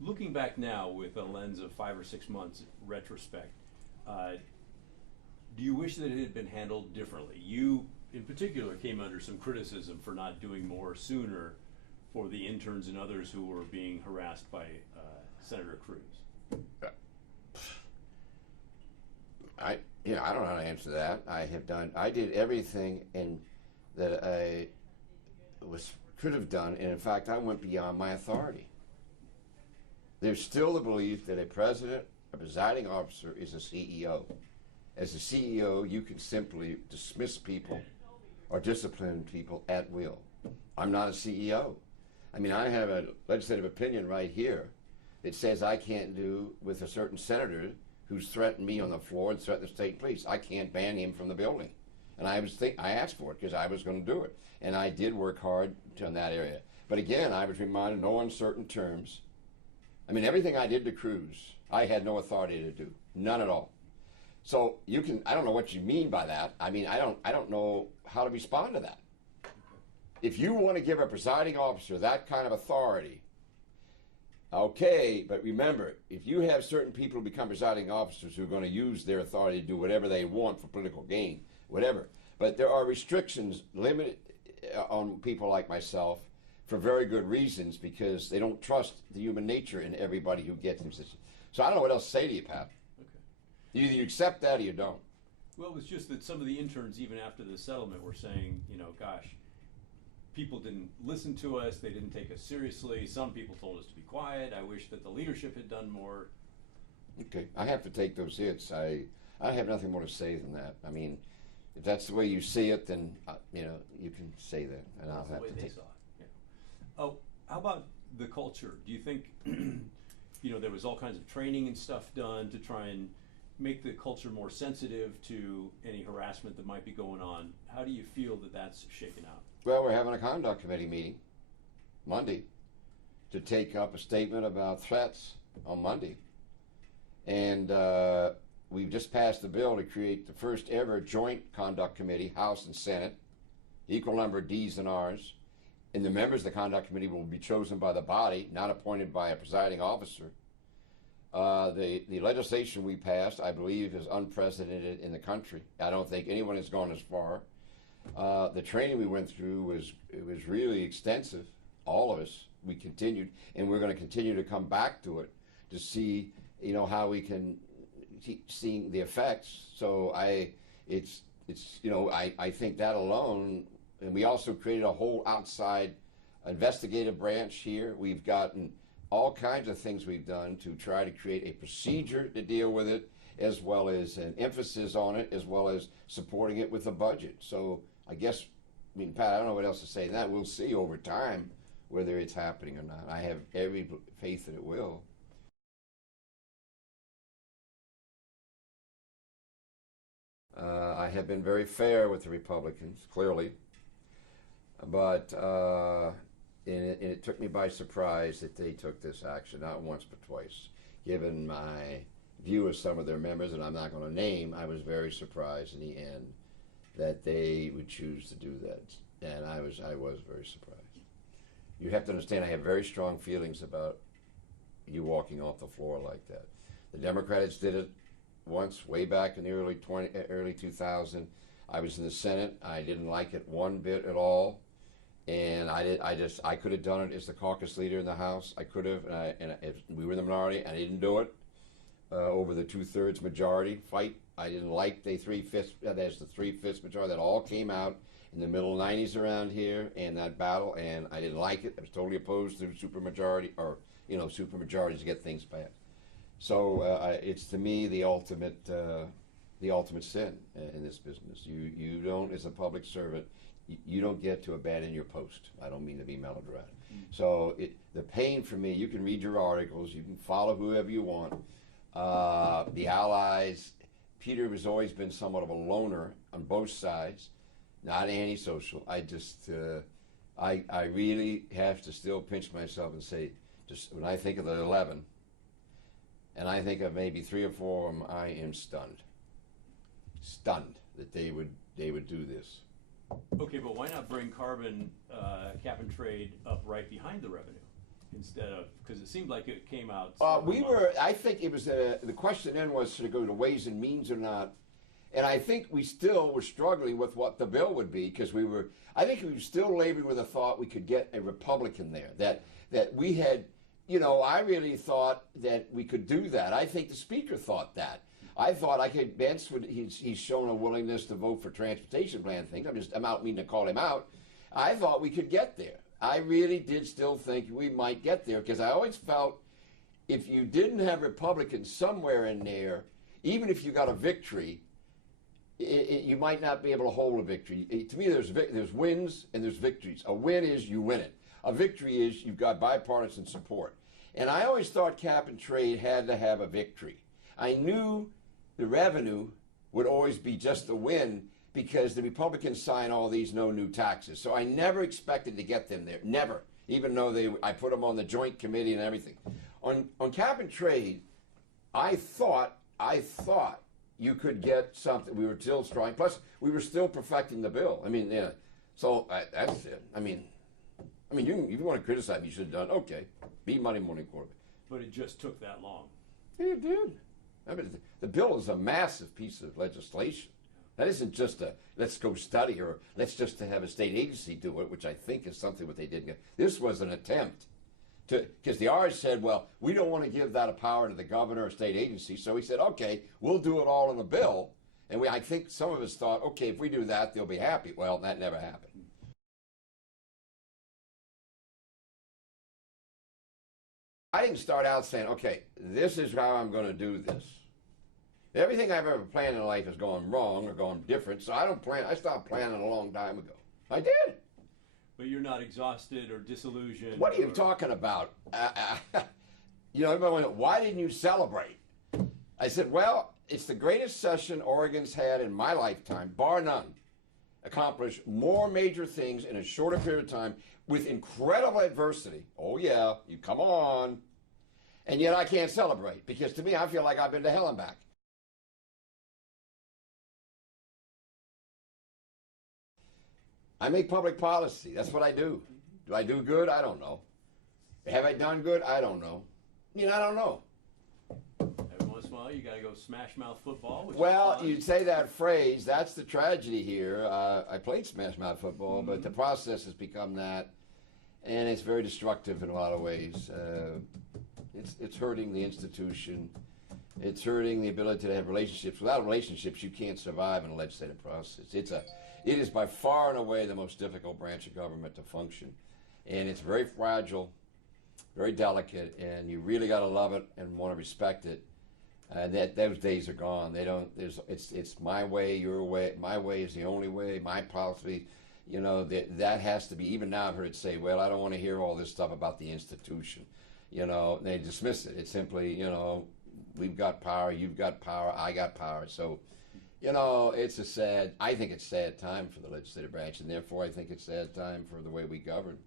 Looking back now with a lens of 5 or 6 months retrospect, do you wish that it had been handled differently? You, in particular, came under some criticism for not doing more sooner for the interns and others who were being harassed by Senator Cruz. I don't know how to answer that. I did everything that I could have done, and in fact, I went beyond my authority. There's still the belief that a president, a presiding officer, is a CEO. As a CEO, you can simply dismiss people or discipline people at will. I'm not a CEO. I mean, I have a legislative opinion right here that says I can't do with a certain senator who's threatened me on the floor and threatened the state police. I can't ban him from the building. And I asked for it because I was going to do it. And I did work hard in that area. But again, I was reminded, no uncertain terms. I mean, everything I did to Cruz, I had no authority to do. None at all. So I don't know what you mean by that. I mean, I don't know how to respond to that. If you want to give a presiding officer that kind of authority, okay, but remember, if you have certain people who become presiding officers who are going to use their authority to do whatever they want for political gain, whatever, but there are restrictions limited on people like myself for very good reasons because they don't trust the human nature in everybody who gets in this. So I don't know what else to say to you, Pat. Okay. Either you accept that or you don't. Well, it was just that some of the interns, even after the settlement, were saying, gosh, people didn't listen to us, they didn't take us seriously, some people told us to be quiet, I wish that the leadership had done more. Okay, I have to take those hits. I have nothing more to say than that. I mean, if that's the way you see it, then, you can say that, and I'll have to take it. Yeah. Oh, how about the culture? Do you think, there was all kinds of training and stuff done to try and make the culture more sensitive to any harassment that might be going on? How do you feel that that's shaken out? Well, we're having a conduct committee meeting Monday to take up a statement about threats on Monday. And we've just passed the bill to create the first ever joint conduct committee, House and Senate, equal number of D's and R's. And the members of the conduct committee will be chosen by the body, not appointed by a presiding officer. The legislation we passed, I believe, is unprecedented in the country. I don't think anyone has gone as far. The training we went through was really extensive. All of us, we continued, and we're going to continue to come back to it to see, how we can seeing the effects. So I think that alone, and we also created a whole outside investigative branch here. We've gotten all kinds of things we've done to try to create a procedure to deal with it, as well as an emphasis on it, as well as supporting it with a budget. So I guess, Pat, I don't know what else to say than that. We'll see over time whether it's happening or not. I have every faith that it will. I have been very fair with the Republicans, clearly, but it took me by surprise that they took this action, not once but twice. Given my view of some of their members, and I'm not going to name, I was very surprised in the end that they would choose to do that, and I was very surprised. You have to understand, I have very strong feelings about you walking off the floor like that. The Democrats did it once, way back in the early 2000. I was in the Senate. I didn't like it one bit at all, and I could have done it as the caucus leader in the House. I could have, and if we were in the minority, I didn't do it over the 2/3 majority fight. I didn't like the 3/5. There's the 3/5 majority that all came out in the middle 90s around here in that battle, and I didn't like it. I was totally opposed to supermajority supermajorities to get things passed. So it's to me the ultimate sin in this business. You don't, as a public servant, you don't get to abandon your post. I don't mean to be melodramatic. So the pain for me, you can read your articles, you can follow whoever you want. The allies, Peter has always been somewhat of a loner on both sides, not antisocial. I really have to still pinch myself and say, just when I think of the 11, and I think of maybe 3 or 4 of them, I am stunned that they would do this. Okay, but why not bring carbon cap and trade up right behind the revenue? instead of, because it seemed like it came out. I think it was, the question then was to go to Ways and Means or not. And I think we still were struggling with what the bill would be, because I think we were still laboring with the thought we could get a Republican there, that we had, I really thought that we could do that. I think the Speaker thought that. I thought Vance he's shown a willingness to vote for transportation plan things. I'm out meaning to call him out. I thought we could get there. I really did still think we might get there, because I always felt if you didn't have Republicans somewhere in there, even if you got a victory, you might not be able to hold a victory. To me, there's wins and there's victories. A win is you win it. A victory is you've got bipartisan support. And I always thought cap and trade had to have a victory. I knew the revenue would always be just a win, because the Republicans sign all these no new taxes. So I never expected to get them there. Never. Even though I put them on the joint committee and everything. On cap and trade, I thought you could get something. We were still strong. Plus, we were still perfecting the bill. I mean, yeah. So that's it. I mean, if you want to criticize me, you should have done, okay, be Monday morning quarterback. But it just took that long. Yeah, it did. I mean, the bill is a massive piece of legislation. That isn't just a let's go study or let's just to have a state agency do it, which I think is something what they did. This was an attempt to, because the R's said, well, we don't want to give that a power to the governor or state agency. So he said, okay, we'll do it all in a bill. And I think some of us thought, okay, if we do that, they'll be happy. Well, that never happened. I didn't start out saying, okay, this is how I'm going to do this. Everything I've ever planned in life has gone wrong or gone different, so I stopped planning a long time ago. I did. But you're not exhausted or disillusioned? What are you talking about? Everybody went, why didn't you celebrate? I said, well, it's the greatest session Oregon's had in my lifetime, bar none. Accomplished more major things in a shorter period of time with incredible adversity. Oh yeah, you come on. And yet I can't celebrate, because to me, I feel like I've been to hell and back. I make public policy. That's what I do. Do I do good? I don't know. Have I done good? I don't know. I don't know. Every once in a while, you got to go smash mouth football. Well, you say that phrase. That's the tragedy here. I played smash mouth football, but the process has become that, and it's very destructive in a lot of ways. It's hurting the institution. It's hurting the ability to have relationships. Without relationships, you can't survive in a legislative process. It is by far and away the most difficult branch of government to function, and it's very fragile, very delicate, and you really got to love it and want to respect it. Those days are gone. It's my way, your way. My way is the only way. My policy, that has to be. Even now, I've heard it say, "Well, I don't want to hear all this stuff about the institution." They dismiss it. It's simply, we've got power, you've got power, I got power. So, I think it's a sad time for the legislative branch, and therefore I think it's a sad time for the way we govern.